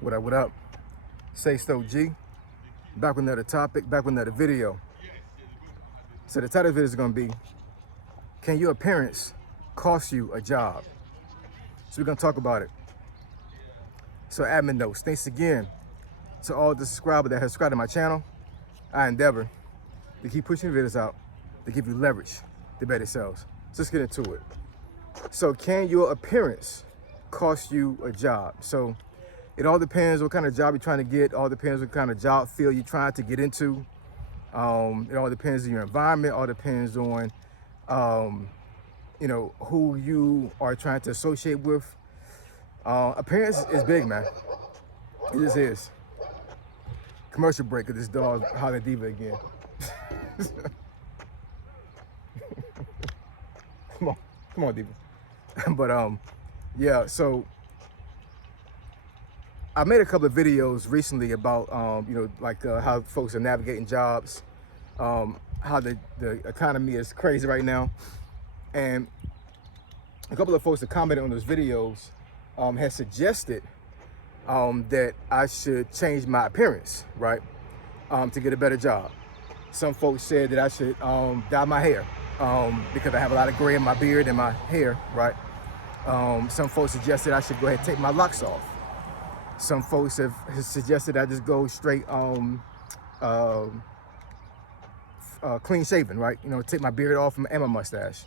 What up, what up? Say so G. Back with another topic, back with another video. So the title of it is gonna be, can your appearance cost you a job? So we're gonna talk about it. So admin notes, thanks again to all the subscribers that have subscribed to my channel. I endeavor to keep pushing videos out to give you leverage to better sales. So let's get into it. So can your appearance cost you a job? So it all depends what kind of job you're trying to get. All depends what kind of job field you're trying to get into. It all depends on your environment. All depends on, who you are trying to associate with. Appearance is big, man. It just is. Commercial break of this dog hollering diva again. come on, diva. But yeah. So I made a couple of videos recently about, how folks are navigating jobs, how the economy is crazy right now. And a couple of folks that commented on those videos had suggested that I should change my appearance, right, to get a better job. Some folks said that I should dye my hair because I have a lot of gray in my beard and my hair, right? Some folks suggested I should go ahead and take my locks off. Some folks have suggested I just go straight clean shaven, right? Take my beard off and my mustache.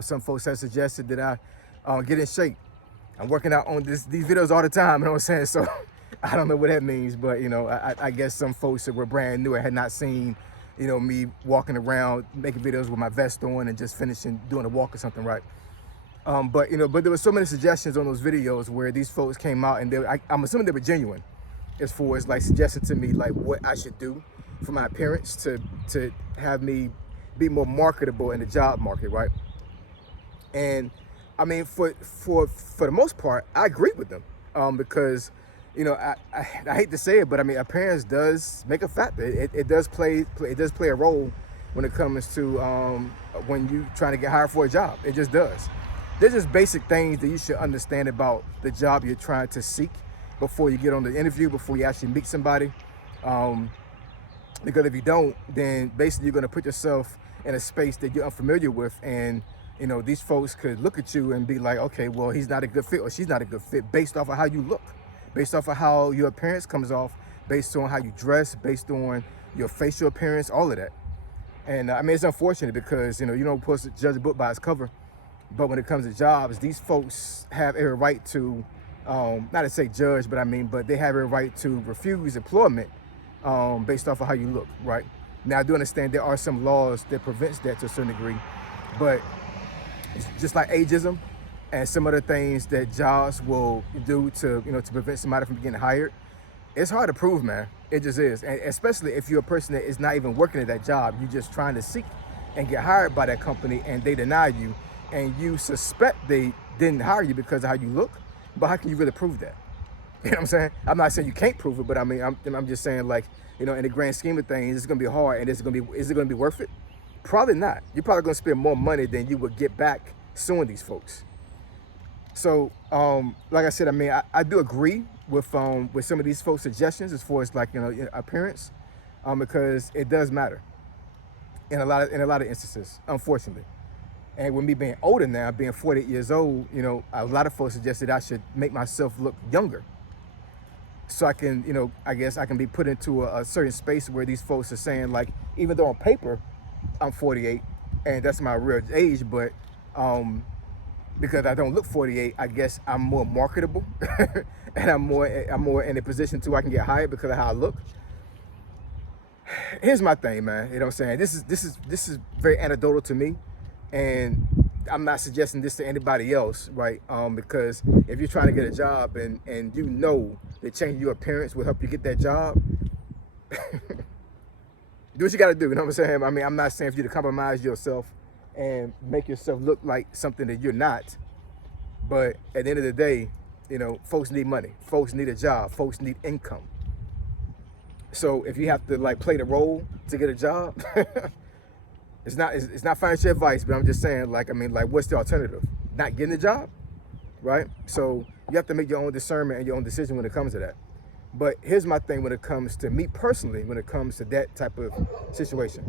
Some folks have suggested that I get in shape. I'm working out on these videos all the time, you know what I'm saying? So I don't know what that means, but I guess some folks that were brand new and had not seen, me walking around making videos with my vest on and just finishing doing a walk or something, right? But there were so many suggestions on those videos where these folks came out and I'm assuming they were genuine as far as like suggesting to me like what I should do for my appearance to have me be more marketable in the job market, right? And I mean, for the most part, I agree with them because I hate to say it, but I mean, appearance does make a factor. It does play a role when it comes to when you trying to get hired for a job. It just does. There's just basic things that you should understand about the job you're trying to seek before you get on the interview, before you actually meet somebody. Because if you don't, then basically you're going to put yourself in a space that you're unfamiliar with, and these folks could look at you and be like, okay, well, he's not a good fit or she's not a good fit based off of how you look, based off of how your appearance comes off, based on how you dress, based on your facial appearance, all of that. And I mean, it's unfortunate because, you don't supposed to judge a book by its cover. But when it comes to jobs, these folks have every right to, not to say judge, but they have every right to refuse employment based off of how you look, right? Now, I do understand there are some laws that prevents that to a certain degree, but it's just like ageism and some other things that jobs will do to prevent somebody from getting hired. It's hard to prove, man. It just is, and especially if you're a person that is not even working at that job, you're just trying to seek and get hired by that company, and they deny you. And you suspect they didn't hire you because of how you look, but how can you really prove that? You know what I'm saying? I'm not saying you can't prove it, but I mean, I'm just saying, like, in the grand scheme of things, it's gonna be hard, and is it gonna be worth it? Probably not. You're probably gonna spend more money than you would get back suing these folks. So, like I said, I mean, I do agree with some of these folks' suggestions as far as like appearance, because it does matter in a lot of instances, unfortunately. And with me being older now, being 48 years old, a lot of folks suggested I should make myself look younger. So I can, I guess I can be put into a certain space where these folks are saying, like, even though on paper I'm 48 and that's my real age, but because I don't look 48, I guess I'm more marketable and I'm more in a position I can get hired because of how I look. Here's my thing, man. You know what I'm saying? This is very anecdotal to me. And I'm not suggesting this to anybody else, right? Because if you're trying to get a job and that changing your appearance will help you get that job, do what you got to do. You know what I'm saying? I mean, I'm not saying for you to compromise yourself and make yourself look like something that you're not. But at the end of the day, folks need money. Folks need a job. Folks need income. So if you have to like play the role to get a job, it's not financial advice, but I'm just saying, like, I mean, like, what's the alternative? Not getting a job, right? So You have to make your own discernment and your own decision when it comes to that. But here's my thing when it comes to me personally, when it comes to that type of situation.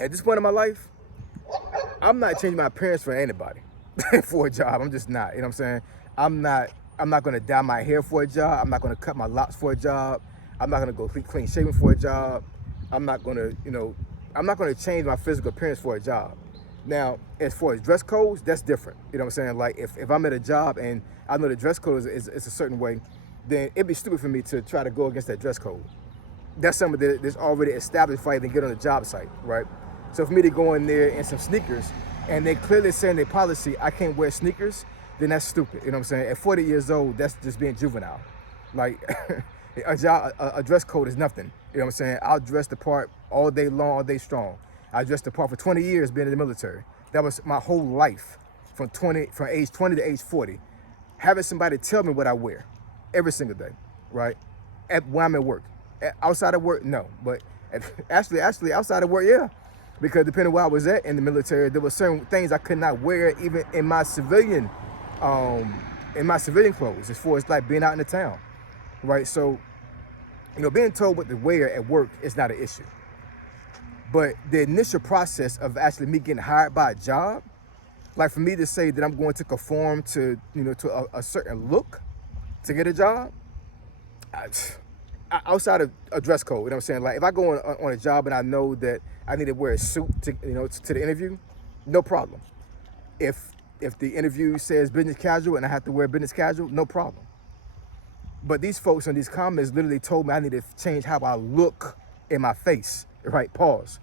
At this point in my life, I'm not changing my appearance for anybody for a job. I'm just not. You know what I'm saying? I'm not. I'm not gonna dye my hair for a job. I'm not gonna cut my locks for a job. I'm not gonna go clean shaven for a job. I'm not gonna, I'm not gonna change my physical appearance for a job. Now, as far as dress codes, that's different. You know what I'm saying? Like if I'm at a job and I know the dress code is a certain way, then it'd be stupid for me to try to go against that dress code. That's something that's already established before I even get on the job site, right? So for me to go in there in some sneakers and they clearly say in their policy I can't wear sneakers, then that's stupid. You know what I'm saying? At 40 years old, that's just being juvenile. Like a dress code is nothing. You know what I'm saying? I'll dress the part all day long, all day strong. I dressed the part for 20 years being in the military. That was my whole life from age 20 to age 40. Having somebody tell me what I wear every single day, right? When I'm at work. Outside of work, no. But actually outside of work, yeah. Because depending where I was at in the military, there were certain things I could not wear even in my civilian clothes, as far as like being out in the town, right? So, being told what to wear at work is not an issue. But the initial process of actually me getting hired by a job, like for me to say that I'm going to conform to, to a certain look to get a job, outside of a dress code, you know what I'm saying? Like if I go on a job and I know that I need to wear a suit to, to the interview, no problem. If the interview says business casual and I have to wear business casual, no problem. But these folks in these comments literally told me I need to change how I look in my face, right? Pause.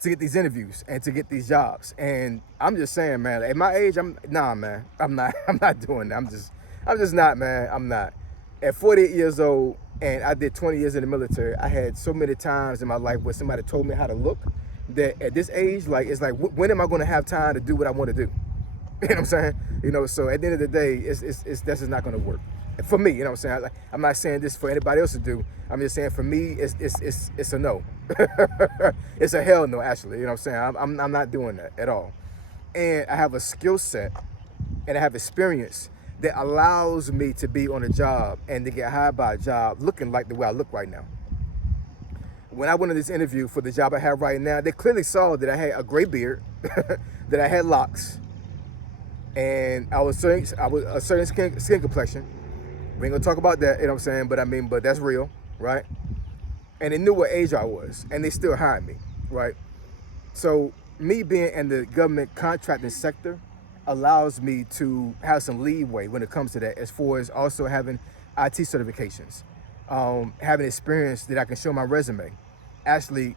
To get these interviews and to get these jobs. And I'm just saying, man, at my age, I'm not doing that. I'm just not, man. I'm not. At 48 years old, and I did 20 years in the military, I had so many times in my life where somebody told me how to look that at this age, like, it's like, when am I going to have time to do what I want to do? You know what I'm saying? So at the end of the day, that's just not going to work. For me, you know what I'm saying? I'm not saying this for anybody else to do. I'm just saying for me, it's a no. It's a hell no, actually. You know what I'm saying? I'm not doing that at all. And I have a skill set and I have experience that allows me to be on a job and to get hired by a job looking like the way I look right now. When I went to this interview for the job I have right now, they clearly saw that I had a gray beard, that I had locks, and I was a certain skin complexion. We ain't gonna talk about that, you know what I'm saying? But that's real, right? And they knew what age I was, and they still hired me, right? So me being in the government contracting sector allows me to have some leeway when it comes to that, as far as also having IT certifications, having experience that I can show my resume, actually,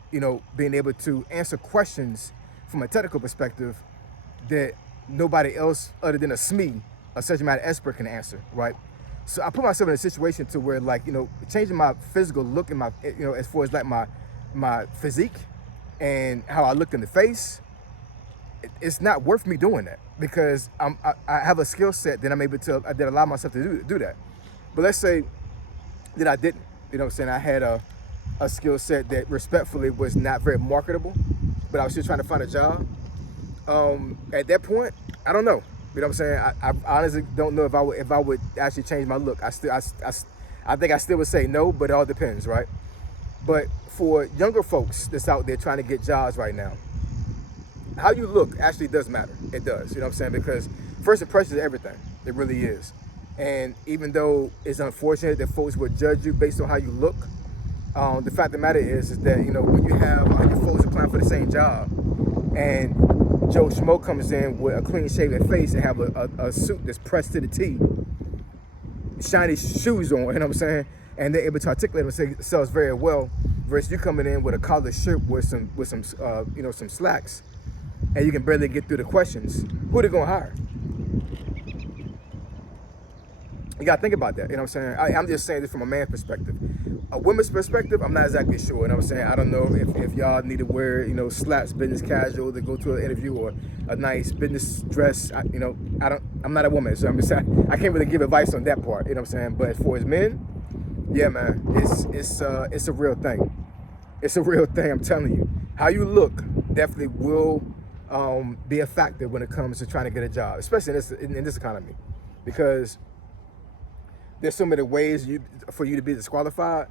being able to answer questions from a technical perspective that nobody else other than a SME, a subject matter expert, can answer, right? So I put myself in a situation to where, like, changing my physical look and my, as far as like my physique and how I look in the face, it's not worth me doing that, because I have a skill set that I'm able to, that allow myself to do that. But let's say that I didn't, you know what I'm saying? I had a skill set that respectfully was not very marketable, but I was just trying to find a job. At that point, I don't know. You know what I'm saying? I honestly don't know if I would actually change my look. I think I still would say no, but it all depends, right? But for younger folks that's out there trying to get jobs right now, how you look actually does matter. It does, you know what I'm saying? Because first impression is everything. It really is. And even though it's unfortunate that folks would judge you based on how you look, the fact of the matter is that, when you have your folks applying for the same job, and Joe Schmo comes in with a clean shaven face and have a suit that's pressed to the T, shiny shoes on, you know what I'm saying? And they're able to articulate themselves very well, versus you coming in with a collared shirt with some slacks, and you can barely get through the questions. Who they gonna hire? You gotta think about that, you know what I'm saying? I'm just saying this from a man's perspective. A woman's perspective, I'm not exactly sure, you know what I'm saying? I don't know if y'all need to wear, slacks, business casual to go to an interview, or a nice business dress. I'm not a woman, so I'm just saying, I can't really give advice on that part, you know what I'm saying? But as far as men, yeah, man, it's a real thing. It's a real thing, I'm telling you. How you look definitely will be a factor when it comes to trying to get a job, especially in this economy, because there's so many ways for you to be disqualified.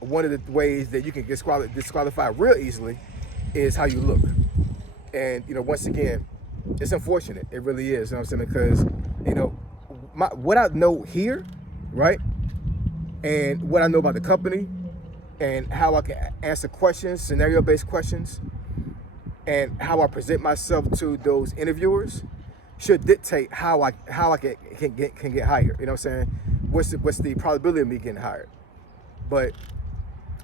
One of the ways that you can get disqualified real easily is how you look. And, once again, it's unfortunate. It really is. You know what I'm saying? Because, what I know here, right? And what I know about the company and how I can answer questions, scenario-based questions, and how I present myself to those interviewers should dictate how I can get hired. You know what I'm saying? What's the probability of me getting hired? But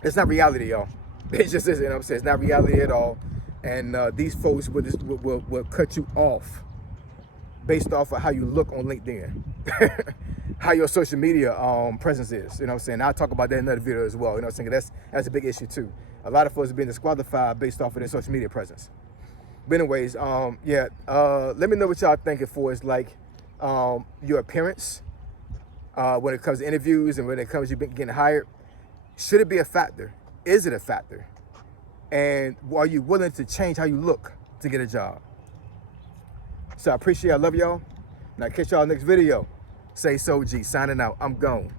it's not reality, y'all. It just isn't. You know what I'm saying? It's not reality at all. And these folks will cut you off based off of how you look on LinkedIn, how your social media presence is. You know what I'm saying? I'll talk about that in another video as well. You know what I'm saying? That's a big issue too. A lot of folks are being disqualified based off of their social media presence. But anyways, yeah, let me know what y'all think as far as like your appearance when it comes to interviews and when it comes to you getting hired. Should it be a factor? Is it a factor? And are you willing to change how you look to get a job? So I love y'all. And I'll catch y'all next video. Say so, G, signing out. I'm gone.